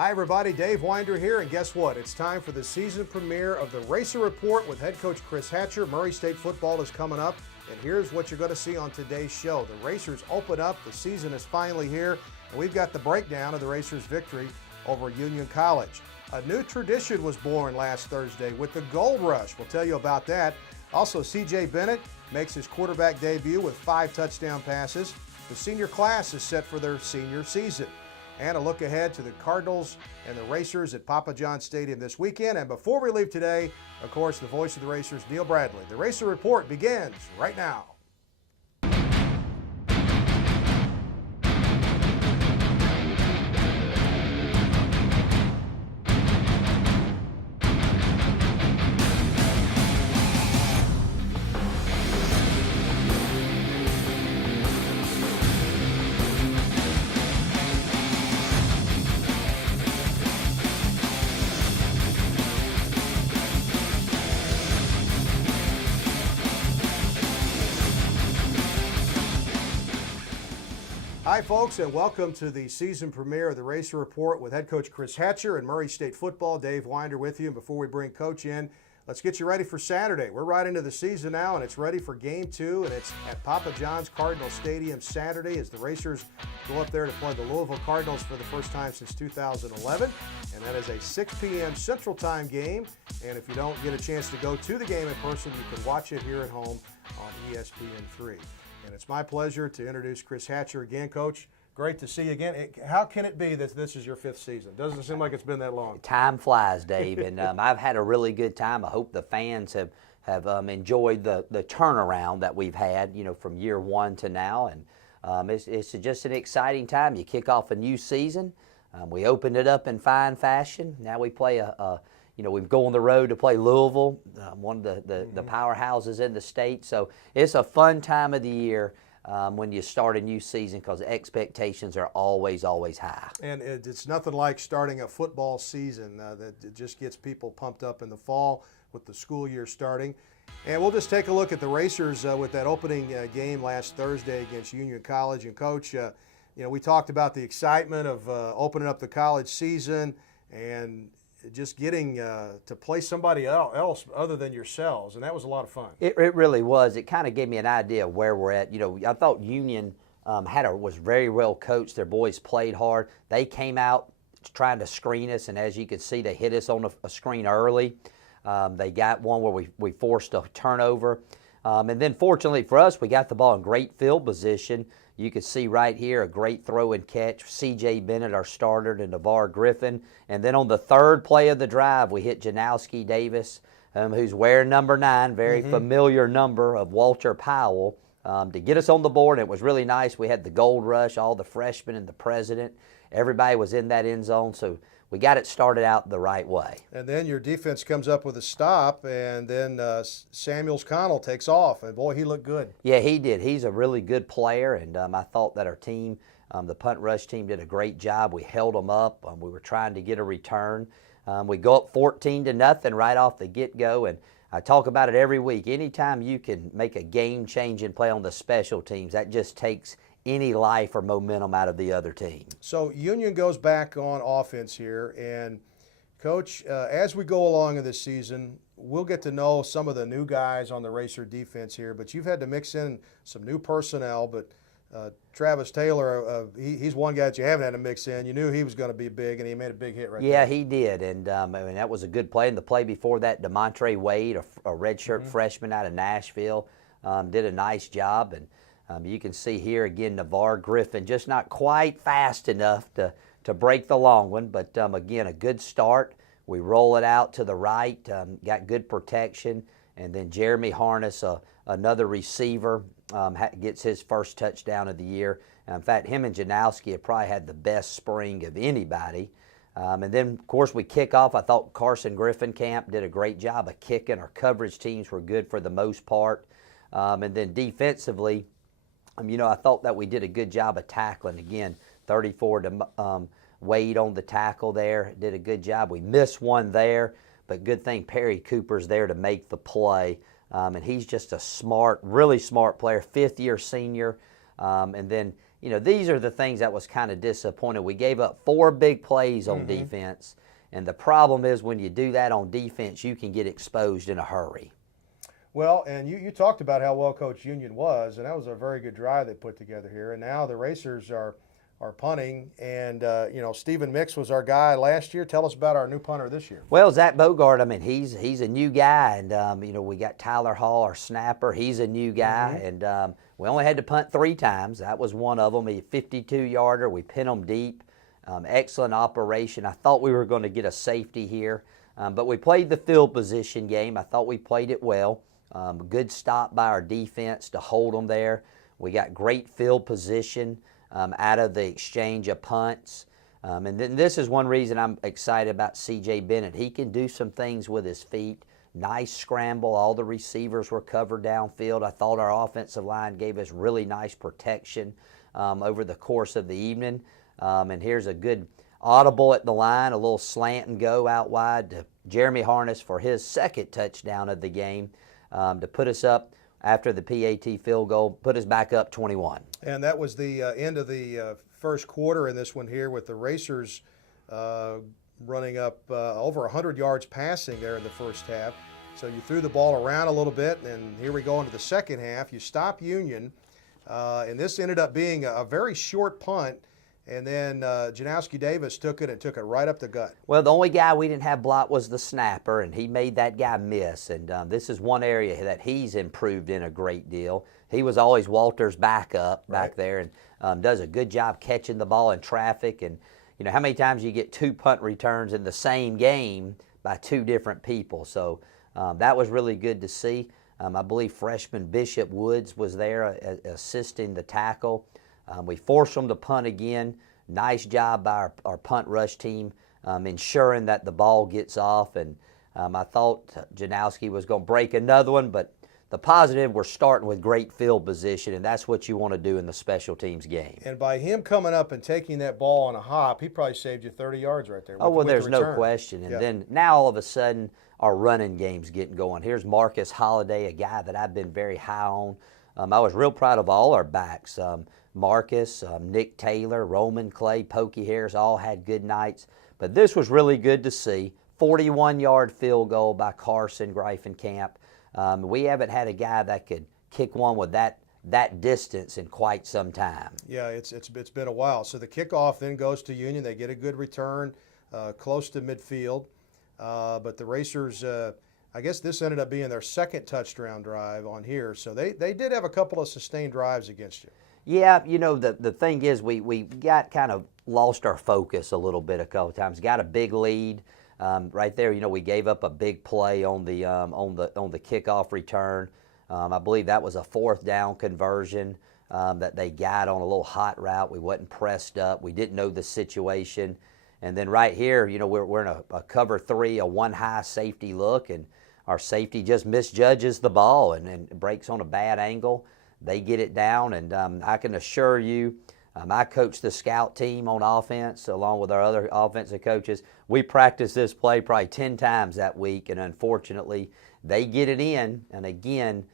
Hi everybody, Dave Winder here, and guess what? It's time for the season premiere of the Racer Report with head coach Chris Hatcher. Murray State football is coming up, and here's what you're going to see on today's show. The Racers open up, the season is finally here, and we've got the breakdown of the Racers' victory over Union College. A new tradition was born last Thursday with the Gold Rush. We'll tell you about that. Also, C.J. Bennett makes his quarterback debut with 5 touchdown passes. The senior class is set for their senior season. And a look ahead to the Cardinals and the Racers at Papa John's Stadium this weekend. And before we leave today, of course, the voice of the Racers, Neil Bradley. The Racer Report begins right now. Hi, folks, and welcome to the season premiere of the Racer Report with head coach Chris Hatcher and Murray State football. Dave Winder with you. And before we bring Coach in, let's get you ready for Saturday. We're right into the season now, and it's ready for Game 2, and it's at Papa John's Cardinal Stadium Saturday as the Racers go up there to play the Louisville Cardinals for the first time since 2011. And that is a 6 p.m. Central Time game. And if you don't get a chance to go to the game in person, you can watch it here at home on ESPN3. And it's my pleasure to introduce Chris Hatcher again. Coach, great to see you again. How can it be that this is your 5th season? Doesn't seem like it's been that long. Time flies, Dave, and I've had a really good time. I hope the fans have enjoyed the turnaround that we've had, from year 1 to now. And it's just an exciting time. You kick off a new season. We opened it up in fine fashion. Now we play we go on the road to play Louisville, one of the powerhouses in the state. So it's a fun time of the year when you start a new season because expectations are always high. And it's nothing like starting a football season that it just gets people pumped up in the fall with the school year starting. And we'll just take a look at the Racers with that opening game last Thursday against Union College. And Coach, we talked about the excitement of opening up the college season and just getting to play somebody else other than yourselves, and that was a lot of fun. It really was. It kind of gave me an idea of where we're at. I thought Union was very well coached. Their boys played hard. They came out trying to screen us, and as you can see, they hit us on a screen early. They got one where we forced a turnover. And then fortunately for us, we got the ball in great field position. You can see right here a great throw and catch. C.J. Bennett, our starter, to Navarre Griffin. And then on the third play of the drive, we hit Janowski Davis, who's wearing number 9, very familiar number of Walter Powell, to get us on the board. And it was really nice. We had the Gold Rush, all the freshmen and the president. Everybody was in that end zone. So we got it started out the right way. And then your defense comes up with a stop, and then Samuels Connell takes off. And, boy, he looked good. Yeah, he did. He's a really good player, and I thought that our team, the punt rush team, did a great job. We held them up. We were trying to get a return. We go up 14-0 right off the get-go, and I talk about it every week. Anytime you can make a game-changing play on the special teams, that just takes any life or momentum out of the other team. So Union goes back on offense here, and Coach, as we go along in this season, we'll get to know some of the new guys on the Racer defense here, but you've had to mix in some new personnel. But Travis Taylor, he's one guy that you haven't had to mix in. You knew he was going to be big, and he made a big hit right there. Yeah, he did, and that was a good play. And the play before that, DeMontre Wade, a redshirt freshman out of Nashville, did a nice job. And you can see here again, Navarre Griffin, just not quite fast enough to break the long one, but again, a good start. We roll it out to the right, got good protection, and then Jeremy Harness, another receiver, gets his first touchdown of the year. In fact, him and Janowski have probably had the best spring of anybody. And then, of course, we kick off. I thought Carson Griffinkamp did a great job of kicking. Our coverage teams were good for the most part. And then defensively, I thought that we did a good job of tackling. Again, 34 to Wade on the tackle there. Did a good job. We missed one there, but good thing Perry Cooper's there to make the play. And he's just a smart, really smart player, 5th-year senior. And then these are the things that was kind of disappointing. We gave up 4 big plays on defense, and the problem is when you do that on defense, you can get exposed in a hurry. Well, and you talked about how well coached Union was, and that was a very good drive they put together here. And now the Racers are punting, and Stephen Mix was our guy last year. Tell us about our new punter this year. Well, Zach Bogart, I mean, he's a new guy, and we got Tyler Hall, our snapper. He's a new guy, and we only had to punt 3 times. That was one of them. He 52-yarder. We pinned him deep. Excellent operation. I thought we were going to get a safety here, but we played the field position game. I thought we played it well. Good stop by our defense to hold them there. We got great field position out of the exchange of punts. And then this is one reason I'm excited about C.J. Bennett. He can do some things with his feet. Nice scramble. All the receivers were covered downfield. I thought our offensive line gave us really nice protection over the course of the evening. And here's a good audible at the line, a little slant and go out wide to Jeremy Harness for his 2nd touchdown of the game. To put us up after the PAT field goal, put us back up 21. And that was the end of the first quarter in this one here, with the Racers running up over 100 yards passing there in the first half. So you threw the ball around a little bit, and here we go into the second half. You stop Union, and this ended up being a very short punt. And then Janowski Davis took it right up the gut. Well, the only guy we didn't have blocked was the snapper, and he made that guy miss. And this is one area that he's improved in a great deal. He was always Walter's backup back there, and does a good job catching the ball in traffic. And how many times you get 2 punt returns in the same game by 2 different people? So that was really good to see. I believe freshman Bishop Woods was there assisting the tackle. We forced them to punt again. Nice job by our punt rush team, ensuring that the ball gets off. And I thought Janowski was going to break another one, but the positive, we're starting with great field position, and that's what you want to do in the special teams game. And by him coming up and taking that ball on a hop, he probably saved you 30 yards right there. Oh, well, there's no question. And then now all of a sudden, our running game's getting going. Here's Marcus Holiday, a guy that I've been very high on. I was real proud of all our backs. Marcus, Nick Taylor, Roman Clay, Pokey Harris all had good nights. But this was really good to see. 41-yard field goal by Carson Greifenkamp. We haven't had a guy that could kick one with that distance in quite some time. Yeah, it's been a while. So the kickoff then goes to Union. They get a good return close to midfield. But the Racers, I guess this ended up being their 2nd touchdown drive on here. So they did have a couple of sustained drives against you. Yeah, the thing is we got kind of lost our focus a little bit a couple times. Got a big lead right there. We gave up a big play on the kickoff return. I believe that was a 4th down conversion that they got on a little hot route. We wasn't pressed up. We didn't know the situation. And then right here, we're in a cover 3, a 1-high safety look, and our safety just misjudges the ball and breaks on a bad angle. They get it down, and I can assure you, I coach the scout team on offense along with our other offensive coaches. We practiced this play probably 10 times that week, and unfortunately, they get it in, and again,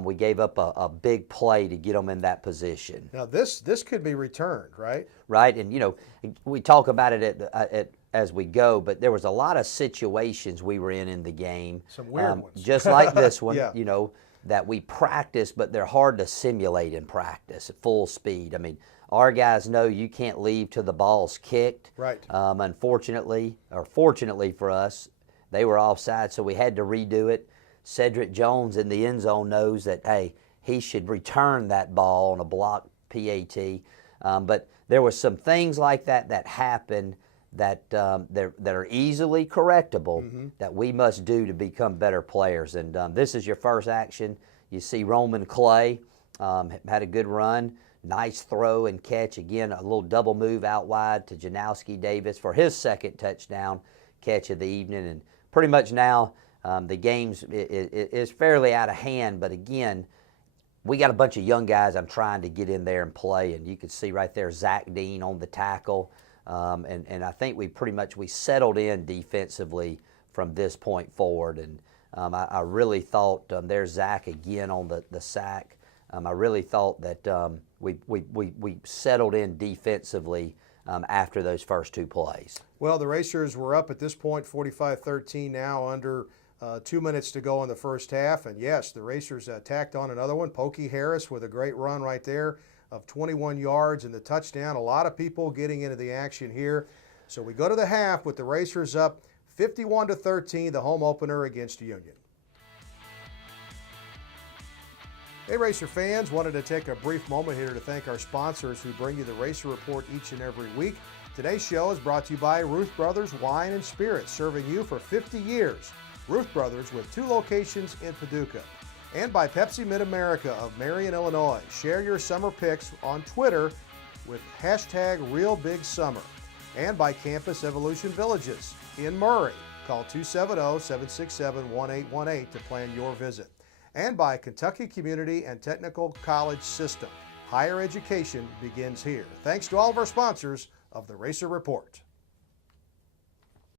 we gave up a big play to get them in that position. Now, this could be returned, right? Right, and we talk about it as we go, but there was a lot of situations we were in the game. Some weird ones. Just like this one, Yeah. That we practice, but they're hard to simulate in practice at full speed. I mean, our guys know you can't leave till the ball's kicked. Right. Unfortunately, or fortunately for us, they were offside, so we had to redo it. Cedric Jones in the end zone knows that, hey, he should return that ball on a block PAT. But there were some things like that happened that are easily correctable that we must do to become better players. And this is your first action. You see Roman Clay had a good run, nice throw and catch. Again, a little double move out wide to Janowski Davis for his 2nd touchdown catch of the evening. And pretty much now the game is fairly out of hand, but again, we got a bunch of young guys I'm trying to get in there and play, and you can see right there Zach Dean on the tackle. And I think we settled in defensively from this point forward. And I really thought there's Zach again on the sack. I really thought that we settled in defensively after those first two plays. Well, the Racers were up at this point 45-13 now, under 2 minutes to go in the first half. And yes, the Racers tacked on another one. Pokey Harris with a great run right there of 21 yards and the touchdown. A lot of people getting into the action here. So we go to the half with the Racers up 51-13, the home opener against Union. Hey, Racer fans, wanted to take a brief moment here to thank our sponsors who bring you the Racer Report each and every week. Today's show is brought to you by Ruth Brothers Wine and Spirits, serving you for 50 years. Ruth Brothers with 2 locations in Paducah. And by Pepsi Mid-America of Marion, Illinois. Share your summer picks on Twitter with hashtag RealBigSummer. And by Campus Evolution Villages in Murray. Call 270-767-1818 to plan your visit. And by Kentucky Community and Technical College System. Higher education begins here. Thanks to all of our sponsors of the Racer Report.